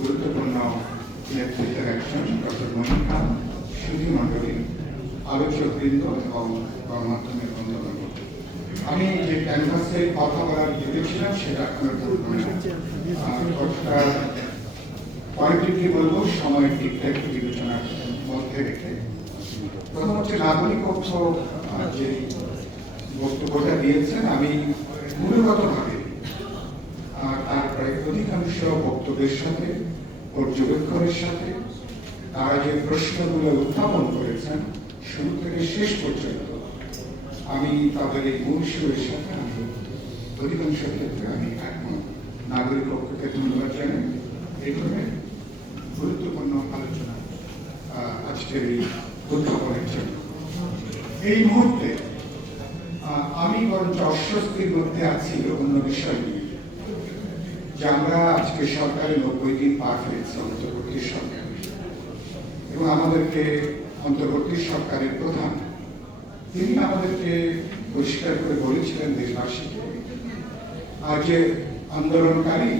গুরুত্বপূর্ণ নেতৃত্বের একজন ডক্টর মনিকা সুধী মণ্ডলী আলোচকবৃন্দ এবং গণমাধ্যমের বন্ধুবান্ধব আমি যে ক্যানভাসে কথা বলার ভেবেছিলাম সেটা আপনার কথাটা পয়েন্টিভলি বলব সময়ের দিকটা একটু বিবেচনার মধ্যে রেখে। প্রথম হচ্ছে নাগরিকত্ব আহ, যে বক্তব্যটা দিয়েছেন আমি মূলগতভাবে অধিকাংশ বক্তব্যের সাথে, পর্যবেক্ষণের সাথে, তারা যে প্রশ্নগুলো উত্থাপন করেছেন, শুরু থেকে শেষ পর্যন্ত, আমি তাদের এই সুরের সাথে আমি, অধিকাংশ ক্ষেত্রে আমি একমত। নাগরিক পক্ষকে ধন্যবাদ জানাই। এই ধরনের গুরুত্বপূর্ণ আলোচনা আজকের এই উদ্ভাবনের জন্য। এই মুহূর্তে আমি বরঞ্চ অস্বস্তির মধ্যে আছি, অন্য বিষয় নিয়ে। যে আমরা আজকে সরকারি নব্বই দিন পার হয়েছে, অন্তর্বর্তী সরকার। এবং আমাদেরকে অন্তর্বর্তী সরকারের প্রধান। তিনি আমাদেরকে পরিষ্কার করে বলেছিলেন দেশবাসীকে, আর যে আন্দোলনকারী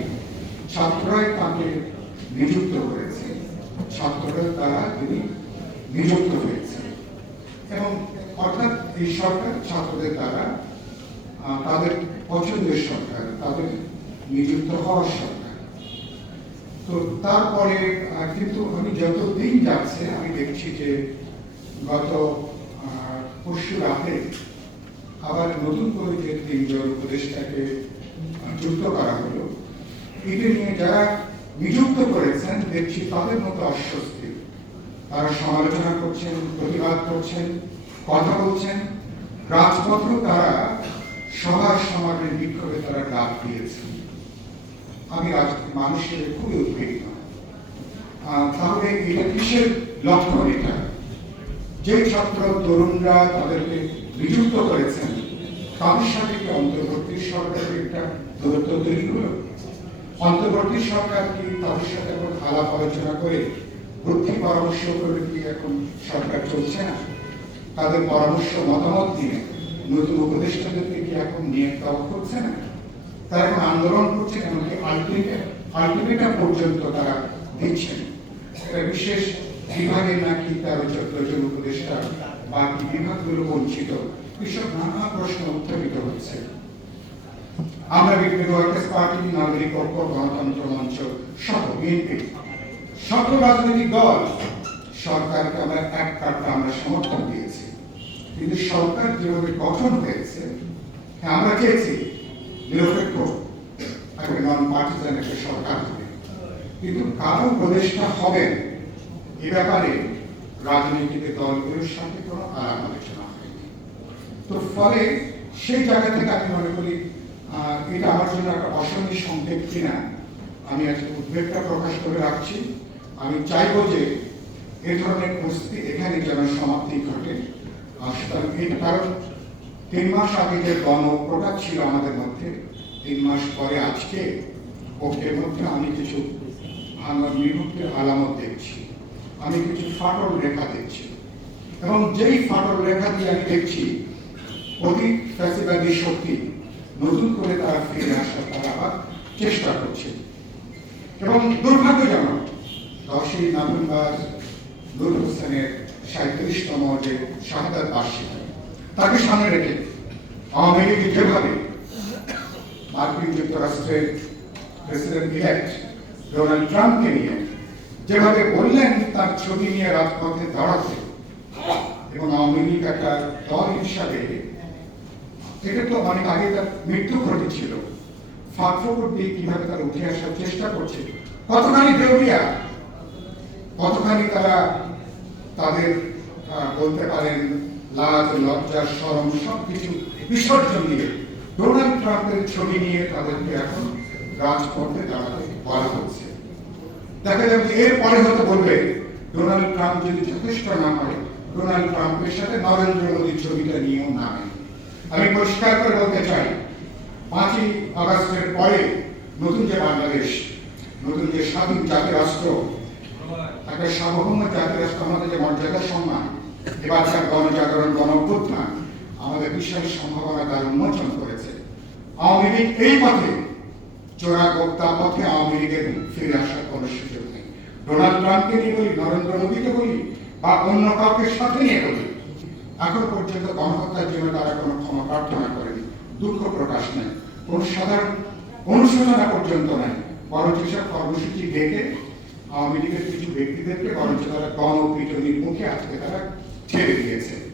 ছাত্ররাই তাকে নিযুক্ত করেছে ছাত্রদের দ্বারা তিনি নিযুক্ত হয়েছেন এবং অর্থাৎ এই সরকার, ছাত্রদের দ্বারা তাদের পছন্দের সরকার, তাদের নিযুক্ত হওয়ার সরকার। তো তারপরে কিন্তু আমি যত দিন যাচ্ছে, আমি দেখছি যে গত পরশু রাতে আবার নতুন করে যে তিনজন উপদেষ্টাকে যুক্ত করা হলো। এটা নিয়ে যারা নিযুক্ত করেছেন, দেখছি তাদের মতো অস্বস্তি। তারা সমালোচনা করছেন, প্রতিবাদ করছেন, কথা বলছেন। রাজপথেও তারা সভা সমাবেশ বিক্ষোভে তারা ডাক দিয়েছেন। আমি রাজ মানুষের খুবই উদ্বিগ্ন আহ, তাহলে এটা কিসের লক্ষণ এটা? যে ছাত্র তরুণরা তাদেরকে নিযুক্ত করেছেন তাদের সাথে কি অন্তর্বর্তী সরকারের একটা দূরত্ব তৈরি হলো? অন্তর্বর্তী সরকার কি তাদের সাথে এখন আলাপ আলোচনা করে বুদ্ধি পরামর্শ করে কি এখন সরকার চলছে না? তাদের পরামর্শ মতামত নিয়ে নতুন উপদেষ্টাদেরকে কি এখন নিয়ে দেওয়া হচ্ছে না? তারা এখন আন্দোলন করছে এমনকি আলটিমেট আলটিমেটাম পর্যন্ত তারা দিচ্ছেন বিশেষ নাকি উপদেষ্টা বাকি বিভাগগুলো বঞ্চিত। নানা প্রশ্ন উত্থাপিত হচ্ছে। আমরা বিভিন্ন ওয়ার্কার্স পার্টি, নাগরিক গণতন্ত্র মঞ্চ সহ বিএনপি সকল রাজনৈতিক দল, সরকারকে আমরা এক আমরা সমর্থন দিয়েছি। কিন্তু সরকার যেভাবে গঠন হয়েছে হ্যাঁ আমরা চেয়েছি নিরপেক্ষ একটা নন পার্টিজান একটা সরকার হবে। কিন্তু কারও উপদেষ্টা হবেন এ ব্যাপারে রাজনৈতিক দলগুলোর সাথে কোনো আলাপ আলোচনা হয়নি তো ফলে সেই জায়গা থেকে আমি মনে করি এটা আমার জন্য একটা অশনি সংকেত কিনা, আমি আজকে উদ্বেগটা প্রকাশ করে রাখছি। আমি চাইব যে এ ধরনের পরিস্থিতি এখানে যেন সমাপ্তি ঘটে। আর সুতরাং এই কারণ তিন মাস আগে যে গণ প্রকাশ ছিল আমাদের মধ্যে, তিন মাস পরে আজকে ওকের মধ্যে আমি কিছু ভাঙার বিভক্তির আলামত দেখছি। আমি কিছু ফাটল রেখা দেখছি। এবং যেই ফাটল রেখা দিয়ে আমি দেখছি অধিক শক্তি নতুন করে তারা ফিরে আসার তারা চেষ্টা করছে। এবং দুর্ভাগ্যজনক, দশই নভেম্বর নূর হোসেনের সাঁত্রিশতম যে শাহাদাত বার্ষিকী তাকে সামনে রেখে আওয়ামী লীগ যেভাবে মার্কিন যুক্তরাষ্ট্রের প্রেসিডেন্ট ইলেক্ট ডোনাল্ড ট্রাম্পকে নিয়ে যেভাবে বললেন, তার ছবি নিয়ে রাজপথে দাঁড়াতে এবং আওয়ামী লীগ একটা দল হিসাবে, এটা তো অনেক আগে তার মৃত্যু ঘটেছিল। ফাঁক দিয়ে কীভাবে তারা উঠে আসার চেষ্টা করছে। কতখানি দেউলিয়া, কতখানি তারা তাদের বলতে পারেন লাজ, লজ্জা, শরম সবকিছু বিসর্জন দিয়ে ডোনাল্ড ট্রাম্পের ছবি নিয়ে তাদেরকে এখন রাজপথে দাঁড়াতে বলা হচ্ছে দেখা যাবে এরপরে হয়তো বলবে, ডোনাল্ড ট্রাম্প যদি যথেষ্ট না হয় ডোনাল্ড ট্রাম্পের সাথে নরেন্দ্র মোদীর ছবিটা নিয়েও নামে আমি পরিষ্কার করে বলতে চাই, পাঁচই আগস্টের পরে নতুন যে বাংলাদেশ, নতুন যে স্বাধীন জাতি রাষ্ট্র, একটা সার্বভৌম জাতি রাষ্ট্র, আমাদের যে মর্যাদা, সম্মান এবার তার গণজাগরণ গণ অভ্যুত্থান আমাদের বিশাল সম্ভাবনা তার উন্মোচন করেছে। আওয়ামী লীগ এই পথে চোরা গোপ্তা পথে আওয়ামী লীগের ফিরে আসার কোনো সুযোগ নেই। ডোনাল্ড ট্রাম্পকে নিয়ে বলি, নরেন্দ্র মোদীকে বলি, বা অন্য কাউকে সাথে নিয়ে বলি, এখন পর্যন্ত গণহত্যার জন্য তারা কোনো ক্ষমা প্রার্থনা করেনি। দুঃখ প্রকাশ নেই। কোন সাধারণ অনুশোচনা পর্যন্ত নাই। বরঞ্চ সব কর্মসূচি ডেকে আওয়ামী লীগের কিছু ব্যক্তিদেরকে, বরঞ্চ তারা গণপিটনির মুখে আজকে তারা ছেড়ে দিয়েছে।